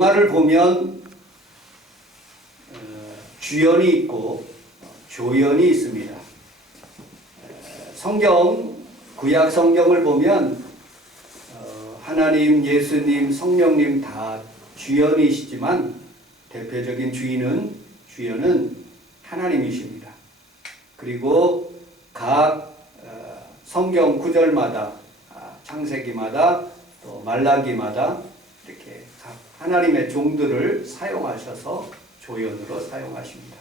영화를 보면 주연이 있고 조연이 있습니다. 구약 성경을 보면 하나님, 예수님, 성령님 다 주연이시지만 대표적인 주연은 하나님이십니다. 그리고 각 성경 구절마다 창세기마다 또 말라기마다 이렇게 각 하나님의 종들을 사용하셔서 조연으로 사용하십니다.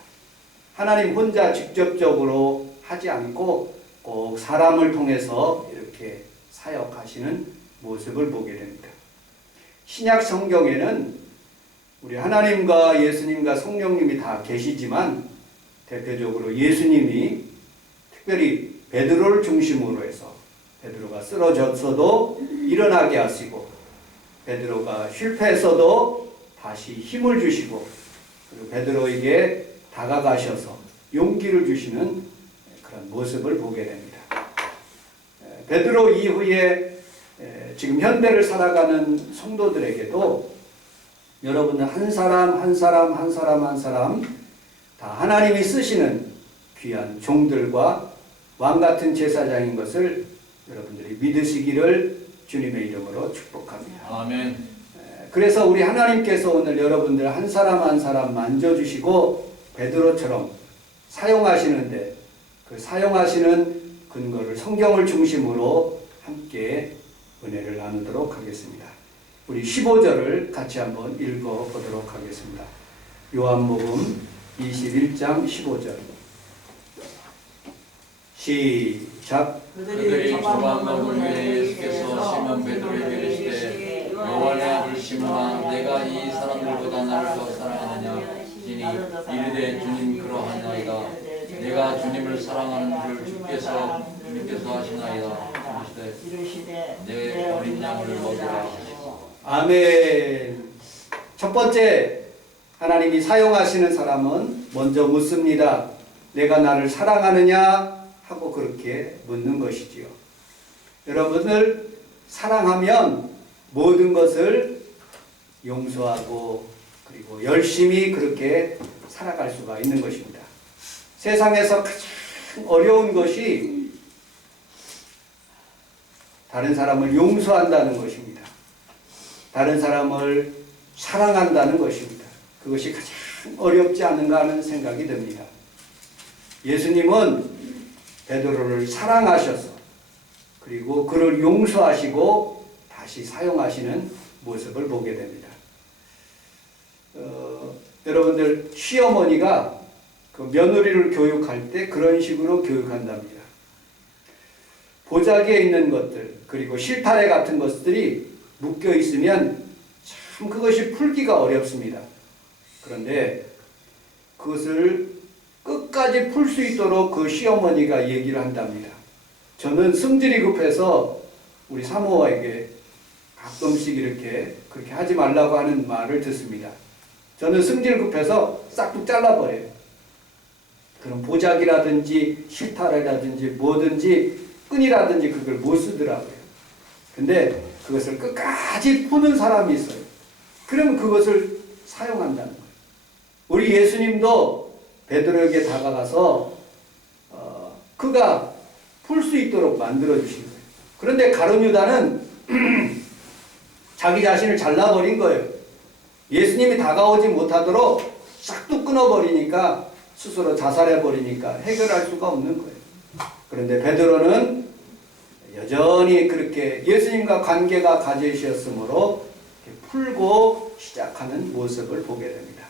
하나님 혼자 직접적으로 하지 않고 꼭 사람을 통해서 이렇게 사역하시는 모습을 보게 됩니다. 신약 성경에는 우리 하나님과 예수님과 성령님이 다 계시지만 대표적으로 예수님이 특별히 베드로를 중심으로 해서 베드로가 쓰러졌어도 일어나게 하시고 베드로가 실패했어도 다시 힘을 주시고 그리고 베드로에게 다가가셔서 용기를 주시는 그런 모습을 보게 됩니다. 베드로 이후에 지금 현대를 살아가는 성도들에게도 여러분들 한 사람 다 하나님이 쓰시는 귀한 종들과 왕같은 제사장인 것을 여러분들이 믿으시기를 주님의 이름으로 축복합니다. 아멘. 그래서 우리 하나님께서 오늘 여러분들 한 사람 만져주시고 베드로처럼 사용하시는데 그 사용하시는 근거를 성경을 중심으로 함께 은혜를 나누도록 하겠습니다. 우리 15절을 같이 한번 읽어보도록 하겠습니다. 요한복음 21장 15절 시작. 그들이 조만간 후에 예수께서 시몬 베드로에게 이르시되 요한의 아들 시몬아 내가 이 사람들보다 나를 더 사랑하느냐 시니 이르되 주님 그러하나이다. 내가 주님을 사랑하는 줄 주께서 하시나이다. 이르시되 내 어린 양을 먹으라 하시고. 아멘. 첫 번째 하나님이 사용하시는 사람은 먼저 묻습니다. 내가 나를 사랑하느냐 하고 그렇게 묻는 것이지요. 여러분들 사랑하면 모든 것을 용서하고 그리고 열심히 그렇게 살아갈 수가 있는 것입니다. 세상에서 가장 어려운 것이 다른 사람을 용서한다는 것입니다. 다른 사람을 사랑한다는 것입니다. 그것이 가장 어렵지 않은가 하는 생각이 듭니다. 예수님은 베드로를 사랑하셔서 그리고 그를 용서하시고 다시 사용하시는 모습을 보게 됩니다. 여러분들 시어머니가 그 며느리를 교육할 때 그런 식으로 교육한답니다. 보자기에 있는 것들 그리고 실타래 같은 것들이 묶여 있으면 참 그것이 풀기가 어렵습니다. 그런데 그것을 끝까지 풀 수 있도록 그 시어머니가 얘기를 한답니다. 저는 성질이 급해서 우리 사모에게 가끔씩 이렇게 그렇게 하지 말라고 하는 말을 듣습니다. 저는 성질 급해서 싹둑 잘라버려요. 그럼 보자기라든지 실타래라든지 뭐든지 끈이라든지 그걸 못 쓰더라고요. 근데 그것을 끝까지 푸는 사람이 있어요. 그러면 그것을 사용한다는 거예요. 우리 예수님도 베드로에게 다가가서 그가 풀 수 있도록 만들어주신 거예요. 그런데 가룟 유다는 자기 자신을 잘라버린 거예요. 예수님이 다가오지 못하도록 싹둑 끊어버리니까 스스로 자살해버리니까 해결할 수가 없는 거예요. 그런데 베드로는 여전히 그렇게 예수님과 관계가 가지셨으므로 풀고 시작하는 모습을 보게 됩니다.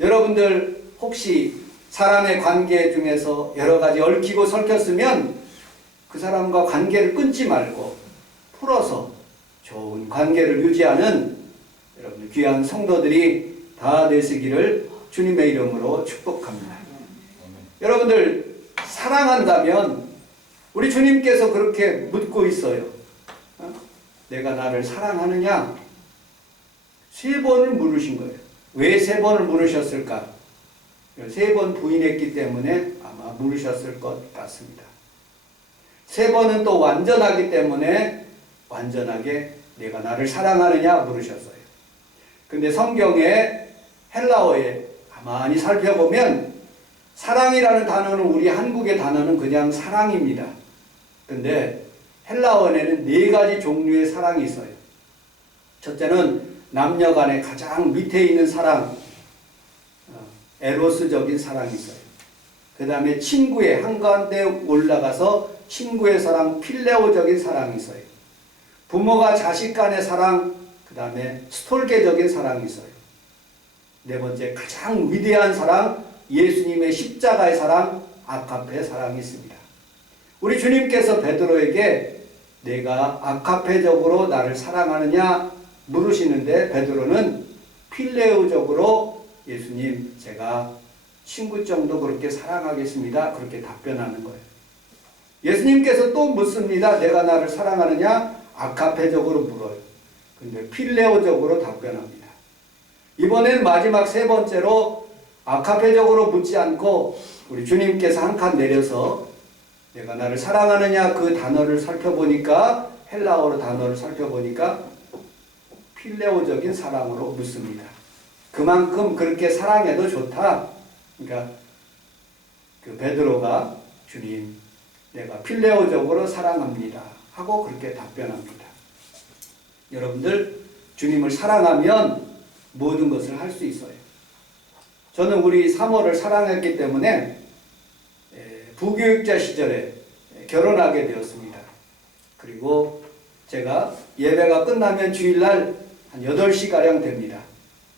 여러분들 혹시 사람의 관계 중에서 여러 가지 얽히고 설켰으면 그 사람과 관계를 끊지 말고 풀어서 좋은 관계를 유지하는 여러분들 귀한 성도들이 다 되시기를 주님의 이름으로 축복합니다. 여러분들 사랑한다면 우리 주님께서 그렇게 묻고 있어요. 내가 나를 사랑하느냐? 3번을 물으신 거예요. 왜 3번을 물으셨을까? 3번 부인했기 때문에 아마 물으셨을 것 같습니다. 3번은 또 완전하기 때문에 완전하게 내가 나를 사랑하느냐 물으셨어요. 근데 성경의 헬라어에 가만히 살펴보면 사랑이라는 단어는 우리 한국의 단어는 그냥 사랑입니다. 근데 헬라어에는 네 가지 종류의 사랑이 있어요. 첫째는 남녀 간의 가장 밑에 있는 사랑, 에로스적인 사랑이 있어요. 그 다음에 친구의 한가운데 올라가서 친구의 사랑, 필레오적인 사랑이 있어요. 부모가 자식 간의 사랑, 그 다음에 스톨게적인 사랑이 있어요. 네 번째, 가장 위대한 사랑, 예수님의 십자가의 사랑, 아카페 사랑이 있습니다. 우리 주님께서 베드로에게 내가 아카페적으로 나를 사랑하느냐 물으시는데 베드로는 필레오적으로 예수님 제가 친구 정도 그렇게 사랑하겠습니다. 그렇게 답변하는 거예요. 예수님께서 또 묻습니다. 내가 나를 사랑하느냐? 아카페적으로 물어요. 근데 필레오적으로 답변합니다. 이번엔 마지막 세 번째로 아카페적으로 묻지 않고 우리 주님께서 한 칸 내려서 내가 나를 사랑하느냐 그 단어를 살펴보니까 헬라어로 단어를 살펴보니까 필레오적인 사랑으로 묻습니다. 그만큼 그렇게 사랑해도 좋다. 그러니까 그 베드로가 주님 내가 필레오적으로 사랑합니다 하고 그렇게 답변합니다. 여러분들 주님을 사랑하면 모든 것을 할 수 있어요. 저는 우리 사모를 사랑했기 때문에 부교육자 시절에 결혼하게 되었습니다. 그리고 제가 예배가 끝나면 주일날 한 8시가량 됩니다.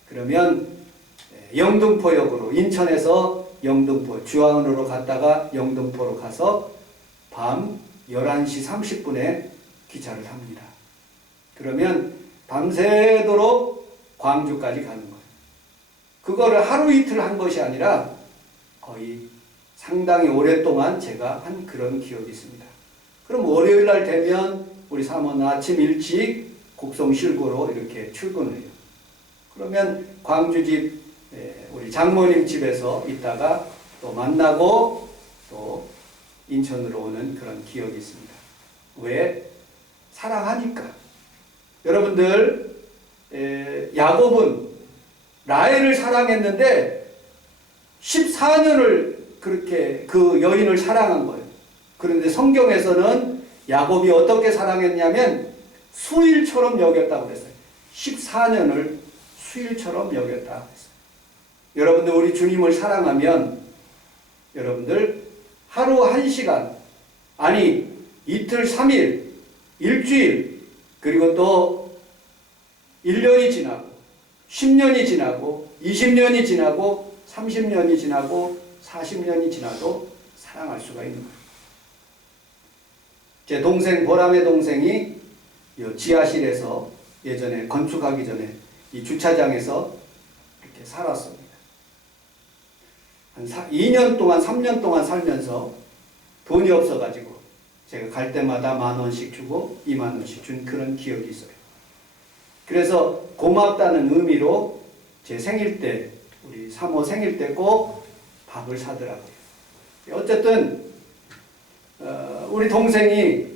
그러면 영등포역으로 인천에서 영등포 주안으로 갔다가 영등포로 가서 밤 11시 30분에 기차를 탑니다. 그러면 밤새도록 광주까지 가는 거예요. 그거를 하루 이틀 한 것이 아니라 거의 상당히 오랫동안 제가 한 그런 기억이 있습니다. 그럼 월요일 날 되면 우리 사모는 아침 일찍 곡성 실고로 이렇게 출근해요. 그러면 광주 집 우리 장모님 집에서 있다가 또 만나고 또 인천으로 오는 그런 기억이 있습니다. 왜? 사랑하니까. 여러분들 야곱은 라헬을 사랑했는데 14년을 그렇게 그 여인을 사랑한 거예요. 그런데 성경에서는 야곱이 어떻게 사랑했냐면 수일처럼 여겼다고 그랬어요. 14년을 수일처럼 여겼다 그랬어요. 여러분들 우리 주님을 사랑하면 여러분들 하루 1시간 아니 이틀 3일 일주일 그리고 또 1년이 지나고 10년이 지나고 20년이 지나고 30년이 지나고 40년이 지나도 사랑할 수가 있는 거예요. 제 동생 보람의 동생이 이 지하실에서 예전에 건축하기 전에 이 주차장에서 이렇게 살았습니다. 한 2년 동안 3년 동안 살면서 돈이 없어가지고 제가 갈 때마다 10,000원씩 주고 20,000원씩 준 그런 기억이 있어요. 그래서 고맙다는 의미로 제 생일 때 우리 사모 생일 때 꼭 밥을 사더라고요. 어쨌든 우리 동생이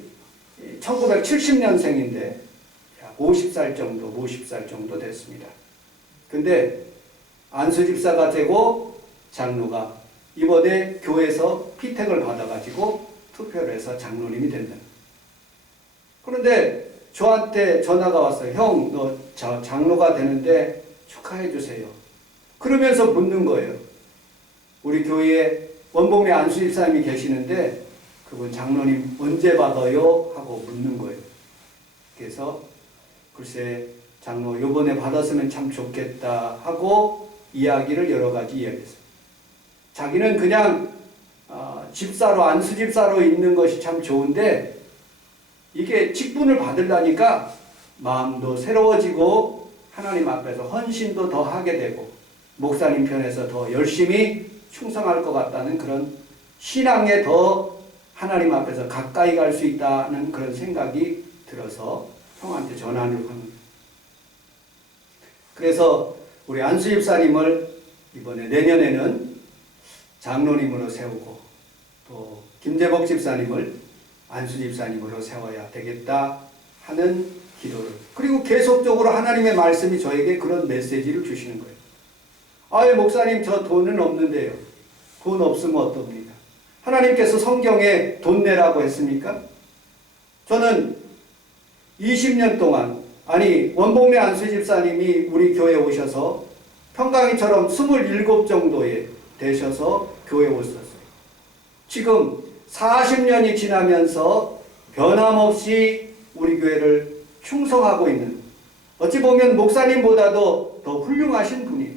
1970년생인데 약 50살 정도, 50살 정도 됐습니다. 근데 안수집사가 되고 장로가 이번에 교회에서 피택을 받아가지고 투표를 해서 장로님이 된다. 그런데 저한테 전화가 왔어요. 형, 너 장로가 되는데 축하해 주세요. 그러면서 묻는 거예요. 우리 교회에 원봉리 안수집사님이 계시는데 그분 장로님 언제 받아요? 하고 묻는 거예요. 그래서 글쎄 장로 요번에 받았으면 참 좋겠다 하고 이야기를 여러 가지 이야기했어요. 자기는 그냥 집사로 안수집사로 있는 것이 참 좋은데 이게 직분을 받으려니까 마음도 새로워지고 하나님 앞에서 헌신도 더 하게 되고 목사님 편에서 더 열심히 충성할 것 같다는 그런 신앙에 더 하나님 앞에서 가까이 갈 수 있다는 그런 생각이 들어서 형한테 전화를 한 거예요. 그래서 우리 안수 집사님을 이번에 내년에는 장로님으로 세우고 또 김재복 집사님을 안수 집사님으로 세워야 되겠다 하는 기도를. 그리고 계속적으로 하나님의 말씀이 저에게 그런 메시지를 주시는 거예요. 아유, 목사님, 저 돈은 없는데요. 돈 없으면 어떻습니까? 하나님께서 성경에 돈 내라고 했습니까? 저는 20년 동안, 아니, 원복래 안수 집사님이 우리 교회에 오셔서 평강이처럼 27 정도에 되셔서 교회에 오셨어요. 지금 40년이 지나면서 변함없이 우리 교회를 충성하고 있는, 어찌 보면 목사님보다도 더 훌륭하신 분이에요.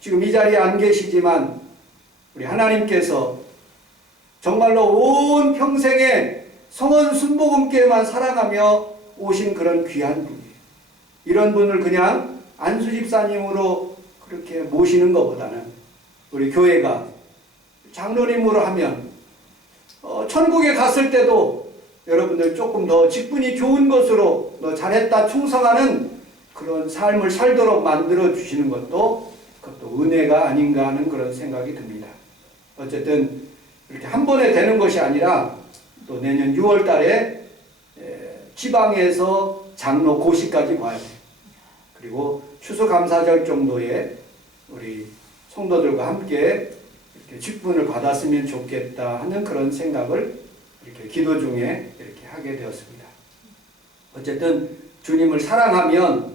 지금 이 자리에 안 계시지만 우리 하나님께서 정말로 온 평생에 성원 순복음교회만 살아가며 오신 그런 귀한 분이에요. 이런 분을 그냥 안수 집사님으로 그렇게 모시는 것보다는 우리 교회가 장로님으로 하면 천국에 갔을 때도 여러분들 조금 더 직분이 좋은 것으로 너 잘했다 충성하는 그런 삶을 살도록 만들어 주시는 것도 그것도 은혜가 아닌가 하는 그런 생각이 듭니다. 어쨌든 이렇게 한 번에 되는 것이 아니라 또 내년 6월 달에 지방에서 장로 고시까지 봐야 돼요. 그리고 추수감사절 정도에 우리 성도들과 함께 이렇게 직분을 받았으면 좋겠다 하는 그런 생각을 이렇게 기도 중에 이렇게 하게 되었습니다. 어쨌든 주님을 사랑하면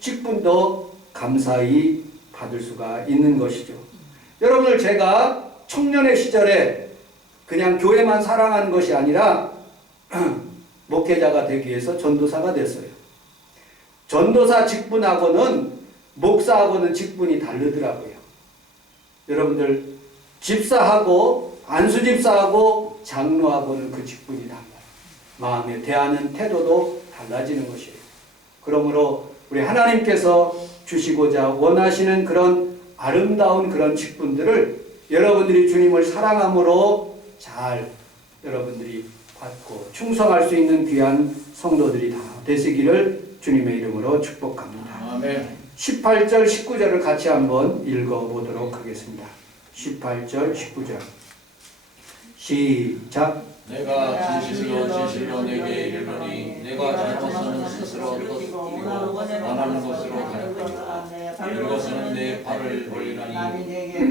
직분도 감사히 받을 수가 있는 것이죠. 여러분들, 제가 청년의 시절에 그냥 교회만 사랑하는 것이 아니라 목회자가 되기 위해서 전도사가 됐어요. 전도사 직분하고는 목사하고는 직분이 다르더라고요. 여러분들, 집사하고 안수집사하고 장로하고는 그 직분이 달라요. 마음에 대하는 태도도 달라지는 것이에요. 그러므로 우리 하나님께서 주시고자 원하시는 그런 아름다운 그런 직분들을 여러분들이 주님을 사랑함으로 잘 여러분들이 받고 충성할 수 있는 귀한 성도들이 다 되시기를 주님의 이름으로 축복합니다. 아멘. 18절, 19절을 같이 한번 읽어보도록 하겠습니다. 18절, 19절 시작. 내가 진실로 내게 이르노니 내가 잘못하는 스스로 떴고 원하는 곳으로 갈 것이다. 이것은 내 발을 벌리나니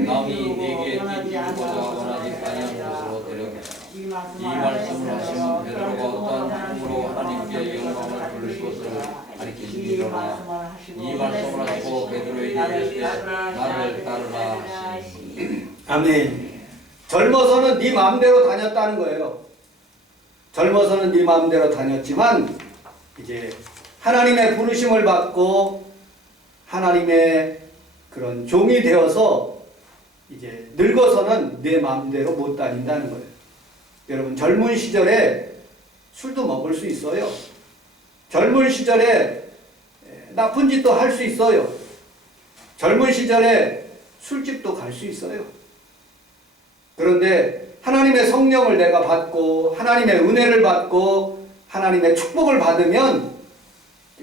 남이 내게 띠띠고자 원하지 아니하는 곳으로 데려가라. 이 말씀을 하시면 베드로가 어떠한 품으로 하나님께 영광을 돌릴 것을 가리키시니라. 이 말씀을 하시고 베드로에게 이르시되 나를 따르라 하시니. 아멘. 젊어서는 네 마음대로 다녔다는 거예요. 젊어서는 네 마음대로 다녔지만 이제 하나님의 부르심을 받고 하나님의 그런 종이 되어서 이제 늙어서는 내 마음대로 못 다닌다는 거예요. 여러분, 젊은 시절에 술도 먹을 수 있어요. 젊은 시절에 나쁜 짓도 할 수 있어요. 젊은 시절에 술집도 갈 수 있어요. 그런데 하나님의 성령을 내가 받고 하나님의 은혜를 받고 하나님의 축복을 받으면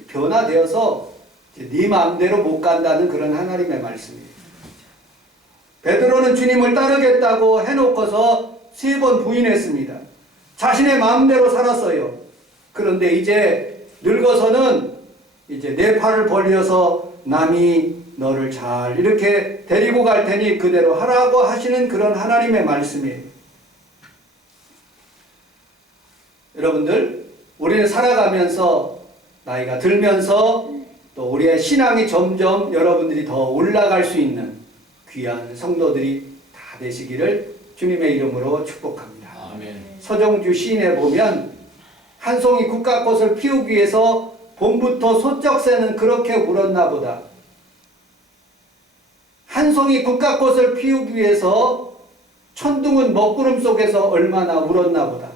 변화되어서 네 마음대로 못 간다는 그런 하나님의 말씀이에요. 베드로는 주님을 따르겠다고 해놓고서 3번 부인했습니다. 자신의 마음대로 살았어요. 그런데 이제 늙어서는 이제 내 팔을 벌려서 남이 너를 잘 이렇게 데리고 갈 테니 그대로 하라고 하시는 그런 하나님의 말씀이에요. 여러분들, 우리는 살아가면서 나이가 들면서 또 우리의 신앙이 점점 여러분들이 더 올라갈 수 있는 귀한 성도들이 다 되시기를 주님의 이름으로 축복합니다. 아멘. 서정주 시인에 보면 한 송이 국화꽃을 피우기 위해서 봄부터 소쩍새는 그렇게 울었나 보다. 한 송이 국화꽃을 피우기 위해서 천둥은 먹구름 속에서 얼마나 울었나 보다.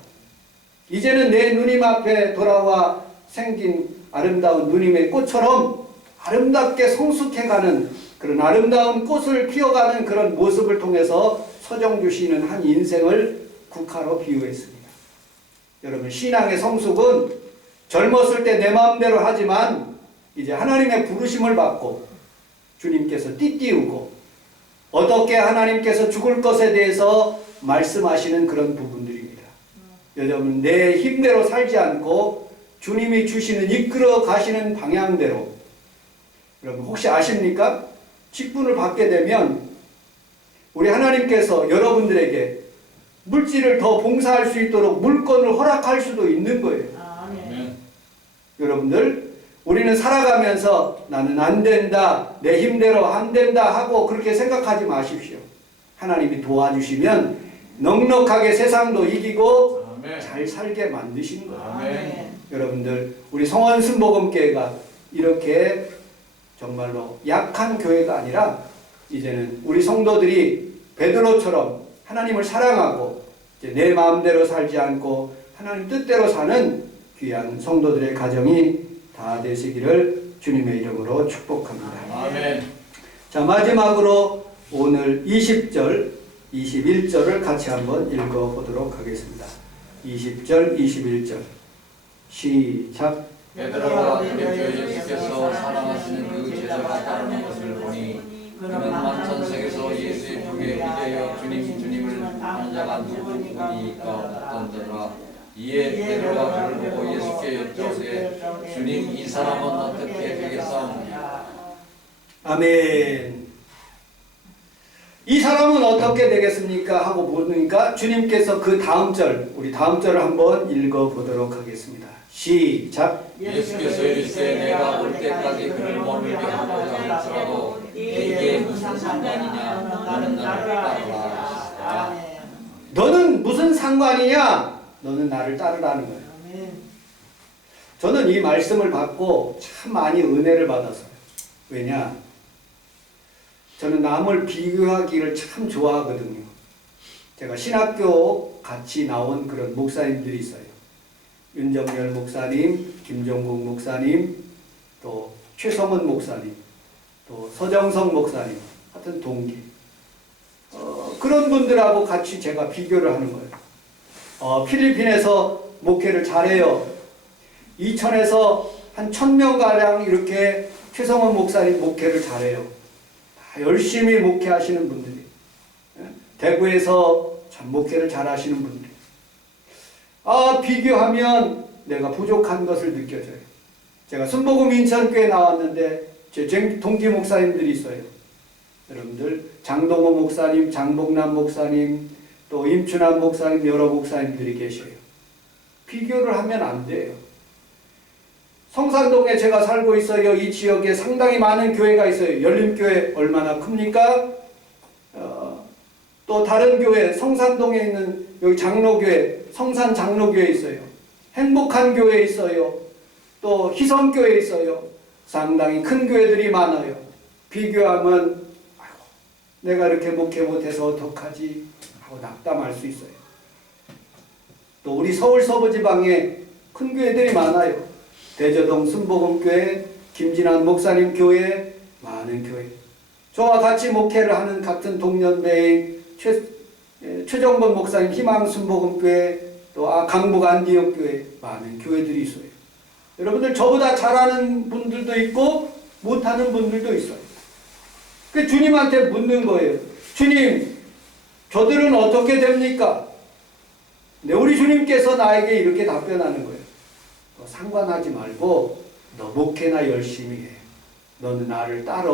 이제는 내 누님 앞에 돌아와 생긴 아름다운 누님의 꽃처럼 아름답게 성숙해가는 그런 아름다운 꽃을 피워가는 그런 모습을 통해서 서정주 시인은 한 인생을 국화로 비유했습니다. 여러분, 신앙의 성숙은 젊었을 때 내 마음대로 하지만 이제 하나님의 부르심을 받고 주님께서 띠띠우고 어떻게 하나님께서 죽을 것에 대해서 말씀하시는 그런 부분들입니다. 여러분, 내 힘대로 살지 않고 주님이 주시는 이끌어 가시는 방향대로, 여러분 혹시 아십니까? 직분을 받게 되면 우리 하나님께서 여러분들에게 물질을 더 봉사할 수 있도록 물건을 허락할 수도 있는 거예요. 아멘. 여러분들, 우리는 살아가면서 나는 안 된다, 내 힘대로 안 된다 하고 그렇게 생각하지 마십시오. 하나님이 도와주시면 넉넉하게 세상도 이기고 아멘. 잘 살게 만드시는 거예요. 아멘. 여러분들, 우리 성원 순복음교회가 이렇게 정말로 약한 교회가 아니라 이제는 우리 성도들이 베드로처럼 하나님을 사랑하고 이제 내 마음대로 살지 않고 하나님 뜻대로 사는 귀한 성도들의 가정이 다 되시기를 주님의 이름으로 축복합니다. 아멘. 자, 마지막으로 오늘 20절, 21절을 같이 한번 읽어보도록 하겠습니다. 20절, 21절 시작. 베드로가 그리스도 예수께서 사랑하시는 그 제자가 따르는 것을 보니 그는 만천sek에서 예수의 복에 의하여 주님을 하는 자가 누구니까 없던더라. 이에 베드로가 그를 보고 예수께 여쭈되 주님, 이 사람은 어떻게 되겠사오느냐. 아멘. 이 사람은 어떻게 되겠습니까? 하고 보니까 주님께서 그 다음 절, 우리 다음 절을 한번 읽어보도록 하겠습니다. 시작. 예수께서 이르시되 내가 올 때까지 그를 머물게 하고자 할지라도 이게 무슨 상관이냐. 너는 나를 따르라. 너는 무슨 상관이냐? 너는 나를 따르라는 거예요. 저는 이 말씀을 받고 참 많이 은혜를 받았어요. 왜냐? 저는 남을 비교하기를 참 좋아하거든요. 제가 신학교 같이 나온 그런 목사님들이 있어요. 윤정열 목사님, 김종국 목사님, 또 최성은 목사님, 또 서정성 목사님, 하여튼 동기. 그런 분들하고 같이 제가 비교를 하는 거예요. 필리핀에서 목회를 잘해요. 이천에서 한 1000명가량 이렇게 최성원 목사님 목회를 잘해요. 다 열심히 목회하시는 분들이. 대구에서 참 목회를 잘하시는 분들이. 비교하면 내가 부족한 것을 느껴져요. 제가 순복음 인천교회 나왔는데 제 동기 목사님들이 있어요. 여러분들, 장동호 목사님, 장복남 목사님, 또 임춘환 목사님, 여러 목사님들이 계셔요. 비교를 하면 안 돼요. 성산동에 제가 살고 있어요. 이 지역에 상당히 많은 교회가 있어요. 열림교회 얼마나 큽니까? 또 다른 교회, 성산동에 있는 여기 장로교회, 성산 장로교회 있어요. 행복한 교회 있어요. 또 희성교회 있어요. 상당히 큰 교회들이 많아요. 비교하면 아이고, 내가 이렇게 목회 못해서 어떡하지? 하고 낙담할 수 있어요. 또 우리 서울 서부지방에 큰 교회들이 많아요. 대저동 순복음교회, 김진환 목사님 교회, 많은 교회. 저와 같이 목회를 하는 같은 동년배인 최정건 목사님 희망 순복음교회, 또 강북 안디옥교회, 많은 교회들이 있어요. 여러분들, 저보다 잘하는 분들도 있고 못하는 분들도 있어요. 그 주님한테 묻는 거예요. 주님, 저들은 어떻게 됩니까? 네, 우리 주님께서 나에게 이렇게 답변하는 거예요. 너 상관하지 말고 너 목회나 열심히 해. 너는 나를 따라.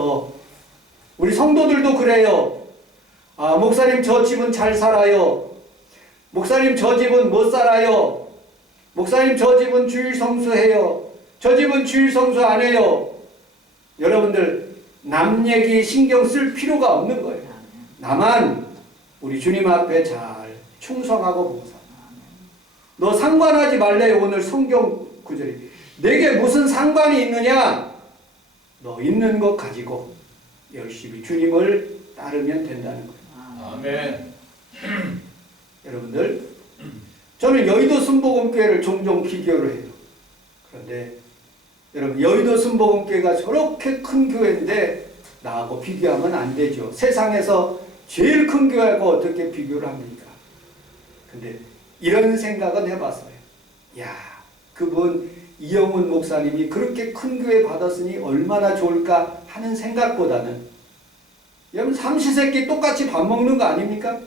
우리 성도들도 그래요. 목사님, 저 집은 잘 살아요. 목사님, 저 집은 못 살아요. 목사님, 저 집은 주일 성수해요. 저 집은 주일 성수 안 해요. 여러분들, 남 얘기 신경 쓸 필요가 없는 거예요. 나만 우리 주님 앞에 잘 충성하고 봉사. 너 상관하지 말래요. 오늘 성경 구절이. 내게 무슨 상관이 있느냐? 너 있는 것 가지고 열심히 주님을 따르면 된다는 거예요. 아멘. 여러분들, 저는 여의도 순복음교회를 종종 비교를 해요. 그런데 여러분, 여의도 순복음교회가 저렇게 큰 교회인데 나하고 비교하면 안 되죠. 세상에서 제일 큰 교회하고 어떻게 비교를 합니까? 근데 이런 생각은 해봤어요. 야, 그분 이영훈 목사님이 그렇게 큰 교회 받았으니 얼마나 좋을까 하는 생각보다는, 여러분, 삼시세끼 똑같이 밥 먹는 거 아닙니까?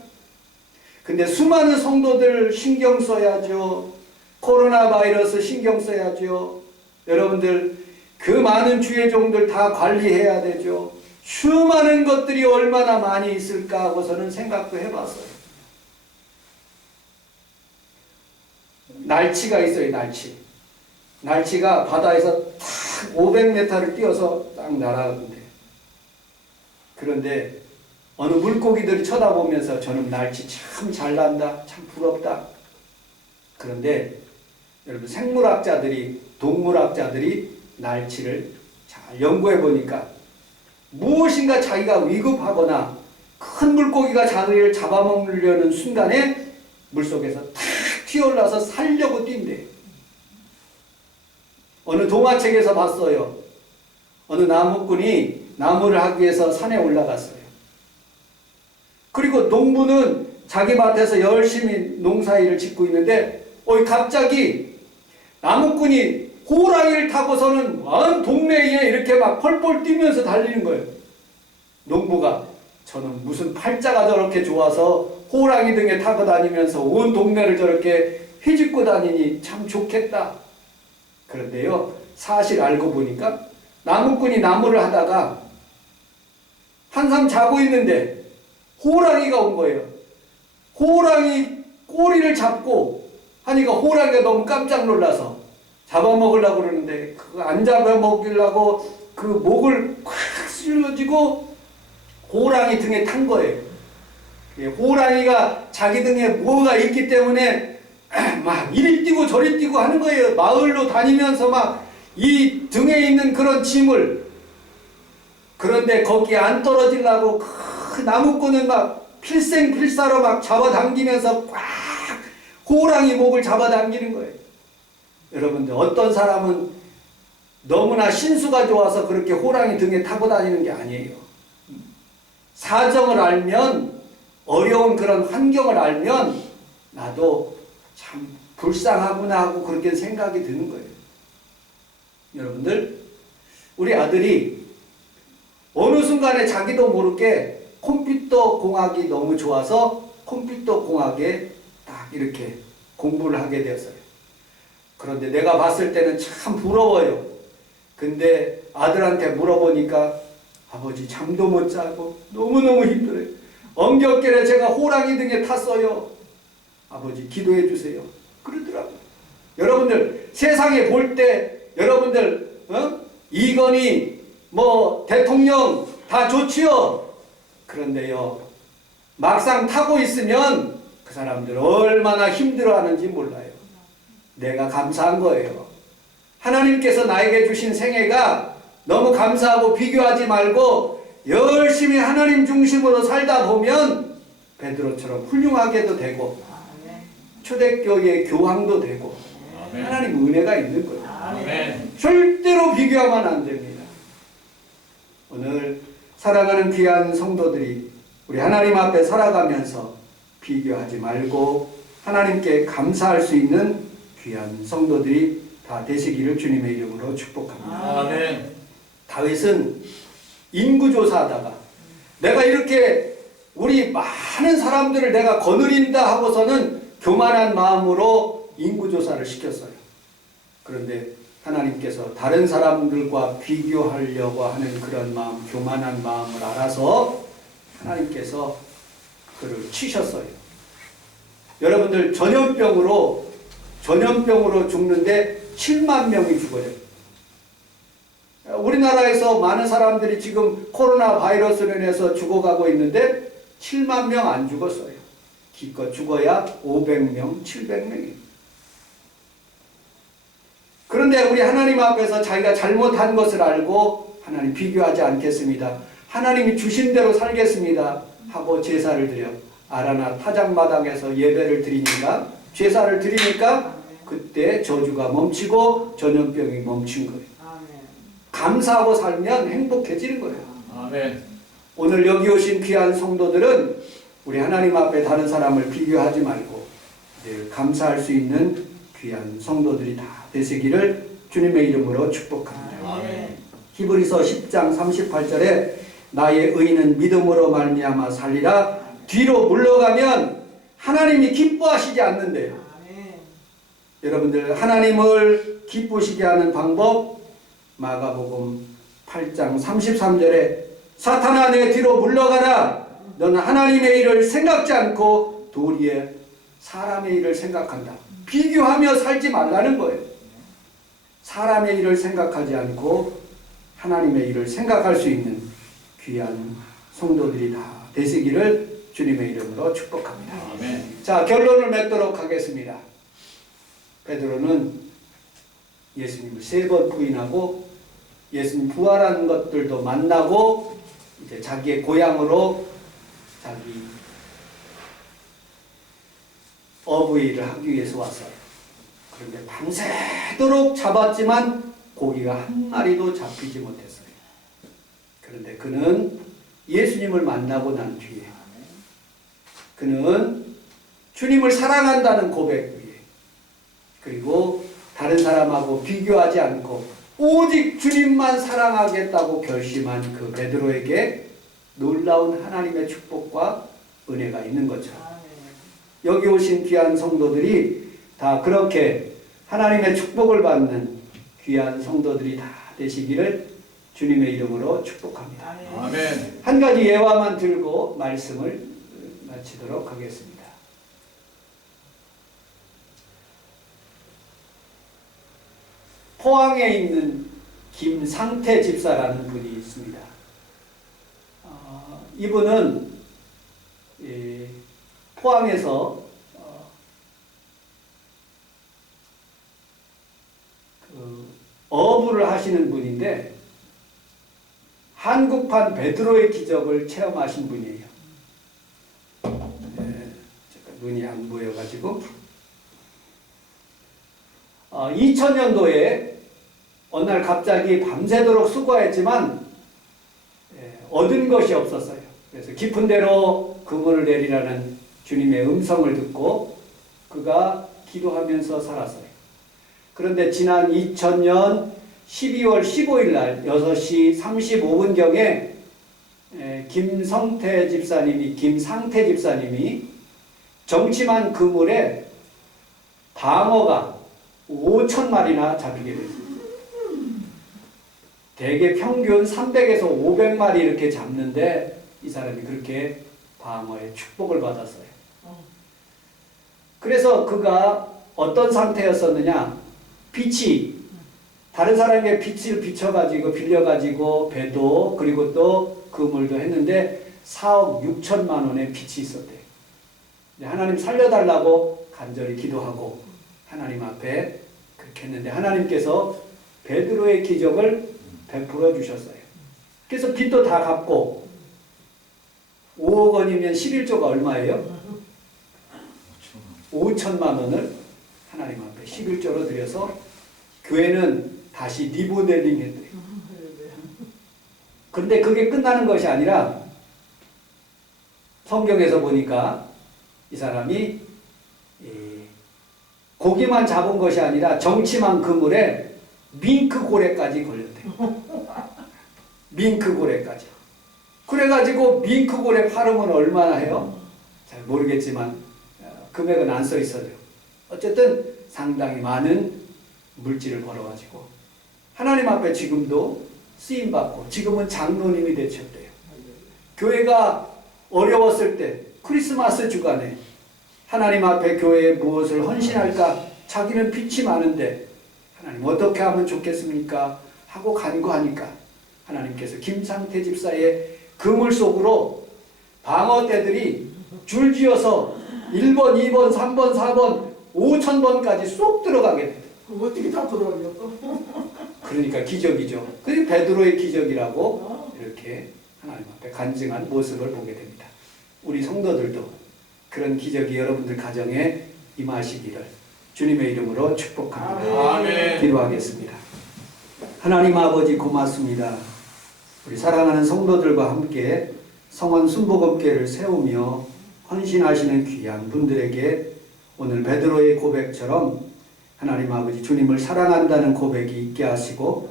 근데 수많은 성도들 신경 써야죠. 코로나 바이러스 신경 써야죠. 여러분들 그 많은 주의 종들 다 관리해야 되죠. 수많은 것들이 얼마나 많이 있을까 하고서는 생각도 해봤어요. 날치가 있어요. 날치가 바다에서 탁 500m를 뛰어서 딱 날아가는데, 그런데 어느 물고기들이 쳐다보면서 저는 날치 참 잘난다, 참 부럽다. 그런데 여러분 생물학자들이, 동물학자들이 날치를 잘 연구해 보니까 무엇인가 자기가 위급하거나 큰 물고기가 자기를 잡아먹으려는 순간에 물속에서 탁 튀어올라서 살려고 뛴대. 어느 동화책에서 봤어요. 어느 나무꾼이 나무를 하기 위해서 산에 올라갔어요. 그리고 농부는 자기 밭에서 열심히 농사일을 짓고 있는데 갑자기 나무꾼이 호랑이를 타고서는 온 동네에 이렇게 막 펄펄 뛰면서 달리는 거예요. 농부가 저는 무슨 팔자가 저렇게 좋아서 호랑이 등에 타고 다니면서 온 동네를 저렇게 휘짓고 다니니 참 좋겠다. 그런데요, 사실 알고 보니까 나무꾼이 나무를 하다가 한참 자고 있는데 호랑이가 온 거예요. 호랑이 꼬리를 잡고 하니까 호랑이가 너무 깜짝 놀라서 잡아먹으려고 그러는데 그거 안 잡아먹으려고 그 목을 콱 쓸어지고 호랑이 등에 탄 거예요. 호랑이가 자기 등에 뭐가 있기 때문에 막 이리 뛰고 저리 뛰고 하는 거예요. 마을로 다니면서 막 이 등에 있는 그런 짐을, 그런데 거기에 안 떨어지려고 그 나무꾼은 막 필생필사로 막 잡아당기면서 꽉 호랑이 목을 잡아당기는 거예요. 여러분들 어떤 사람은 너무나 신수가 좋아서 그렇게 호랑이 등에 타고 다니는 게 아니에요. 사정을 알면, 어려운 그런 환경을 알면 나도 참 불쌍하구나 하고 그렇게 생각이 드는 거예요. 여러분들, 우리 아들이 어느 순간에 자기도 모르게 컴퓨터 공학이 너무 좋아서 컴퓨터 공학에 딱 이렇게 공부를 하게 되었어요. 그런데 내가 봤을 때는 참 부러워요. 근데 아들한테 물어보니까 아버지 잠도 못 자고 너무너무 힘들어요. 엉겹결에 제가 호랑이 등에 탔어요. 아버지 기도해 주세요. 그러더라고요. 여러분들 세상에 볼 때 여러분들 이건희 뭐 대통령 다 좋지요. 그런데요, 막상 타고 있으면 그 사람들 얼마나 힘들어하는지 몰라요. 내가 감사한 거예요. 하나님께서 나에게 주신 생애가 너무 감사하고 비교하지 말고 열심히 하나님 중심으로 살다 보면 베드로처럼 훌륭하게도 되고 초대교회의 교황도 되고 하나님 은혜가 있는 거예요. 절대로 비교하면 안 됩니다. 오늘 사랑하는 귀한 성도들이 우리 하나님 앞에 살아가면서 비교하지 말고 하나님께 감사할 수 있는 귀한 성도들이 다 되시기를 주님의 이름으로 축복합니다. 아멘. 다윗은 인구조사하다가 내가 이렇게 우리 많은 사람들을 내가 거느린다 하고서는 교만한 마음으로 인구조사를 시켰어요. 그런데 하나님께서 다른 사람들과 비교하려고 하는 그런 마음, 교만한 마음을 알아서 하나님께서 그를 치셨어요. 여러분들 전염병으로 죽는데 7만 명이 죽어요. 우리나라에서 많은 사람들이 지금 코로나 바이러스로 인해서 죽어가고 있는데 7만 명 안 죽었어요. 기껏 죽어야 500명, 700명이에요. 그런데 우리 하나님 앞에서 자기가 잘못한 것을 알고 하나님 비교하지 않겠습니다. 하나님이 주신 대로 살겠습니다 하고 제사를 드려 아라나 타작마당에서 예배를 드리니까, 제사를 드리니까 그때 저주가 멈추고 전염병이 멈춘 거예요. 감사하고 살면 행복해지는 거예요. 아멘. 오늘 여기 오신 귀한 성도들은 우리 하나님 앞에 다른 사람을 비교하지 말고 늘 감사할 수 있는 귀한 성도들이 다 되시기를 주님의 이름으로 축복합니다. 아멘. 히브리서 10장 38절에 나의 의인은 믿음으로 말미암아 살리라 뒤로 물러가면 하나님이 기뻐하시지 않는데요. 여러분들 하나님을 기쁘시게 하는 방법 마가복음 8장 33절에 사탄아 내 뒤로 물러가라. 너는 하나님의 일을 생각지 않고 도리에 사람의 일을 생각한다. 비교하며 살지 말라는 거예요. 사람의 일을 생각하지 않고 하나님의 일을 생각할 수 있는 귀한 성도들이 다 되시기를 주님의 이름으로 축복합니다. 아멘. 자, 결론을 맺도록 하겠습니다. 베드로는 예수님을 3번 부인하고 예수님 부활한 것들도 만나고 이제 자기의 고향으로 자기 어부의 일을 하기 위해서 왔어요. 그런데 밤새도록 잡았지만 고기가 한 마리도 잡히지 못했어요. 그런데 그는 예수님을 만나고 난 뒤에 그는 주님을 사랑한다는 고백 위에 그리고 다른 사람하고 비교하지 않고 오직 주님만 사랑하겠다고 결심한 그 베드로에게 놀라운 하나님의 축복과 은혜가 있는 것처럼 여기 오신 귀한 성도들이 다 그렇게 하나님의 축복을 받는 귀한 성도들이 다 되시기를 주님의 이름으로 축복합니다. 아멘. 한 가지 예화만 들고 말씀을 마치도록 하겠습니다. 포항에 있는 김상태 집사라는 분이 있습니다. 이분은 포항에서 어부를 하시는 분인데 한국판 베드로의 기적을 체험하신 분이에요. 눈이 안 보여가지고 2000년도에 어느 날 갑자기 밤새도록 수고했지만 얻은 것이 없었어요. 그래서 깊은 데로 그물을 내리라는 주님의 음성을 듣고 그가 기도하면서 살았어요. 그런데 지난 2000년 12월 15일 날 6시 35분경에 김상태 집사님이 정침한 그물에 방어가 5,000마리나 잡히게 됐습니다. 대개 평균 300에서 500마리 이렇게 잡는데 이 사람이 그렇게 방어의 축복을 받았어요. 그래서 그가 어떤 상태였었느냐? 빛이 다른 사람에게 빛을 비춰가지고 빌려가지고 배도 그리고 또 그물도 했는데 4억 6천만 원의 빛이 있었대요. 하나님 살려달라고 간절히 기도하고 하나님 앞에 그렇게 했는데 하나님께서 베드로의 기적을 베풀어 주셨어요. 그래서 빚도 다 갚고 5억 원이면 11조가 얼마예요? 5천만 원을 하나님 앞에 11조로 드려서 교회는 다시 리모델링 했대요. 그런데 그게 끝나는 것이 아니라 성경에서 보니까 이 사람이 고기만 잡은 것이 아니라 정침한 그물에 밍크고래까지 걸렸대요. 밍크고래까지. 그래가지고 밍크고래 팔으면 얼마나 해요? 잘 모르겠지만 금액은 안 써 있어요. 어쨌든 상당히 많은 물질을 벌어가지고 하나님 앞에 지금도 쓰임받고 지금은 장로님이 되셨대요. 교회가 어려웠을 때 크리스마스 주간에 하나님 앞에 교회에 무엇을 헌신할까? 자기는 빚이 많은데 하나님 어떻게 하면 좋겠습니까? 하고 간구하니까 하나님께서 김상태 집사의 그물 속으로 방어대들이 줄지어서 1번, 2번, 3번, 4번, 5,000번까지 쏙 들어가게 돼요. 어떻게 다 들어가냐 또? 그러니까 기적이죠. 그게 베드로의 기적이라고 이렇게 하나님 앞에 간증한 모습을 보게 됩니다. 우리 성도들도 그런 기적이 여러분들 가정에 임하시기를 주님의 이름으로 축복합니다. 아멘. 기도하겠습니다. 하나님 아버지 고맙습니다. 우리 사랑하는 성도들과 함께 성원 순복음교회를 세우며 헌신하시는 귀한 분들에게 오늘 베드로의 고백처럼 하나님 아버지 주님을 사랑한다는 고백이 있게 하시고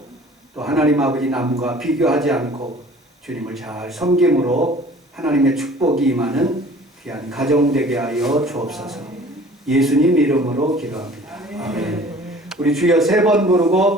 또 하나님 아버지 남과 비교하지 않고 주님을 잘 섬김으로 하나님의 축복이 임하는 귀한 가정 되게 하여 주옵소서. 예수님 이름으로 기도합니다. 우리 주여 3번 부르고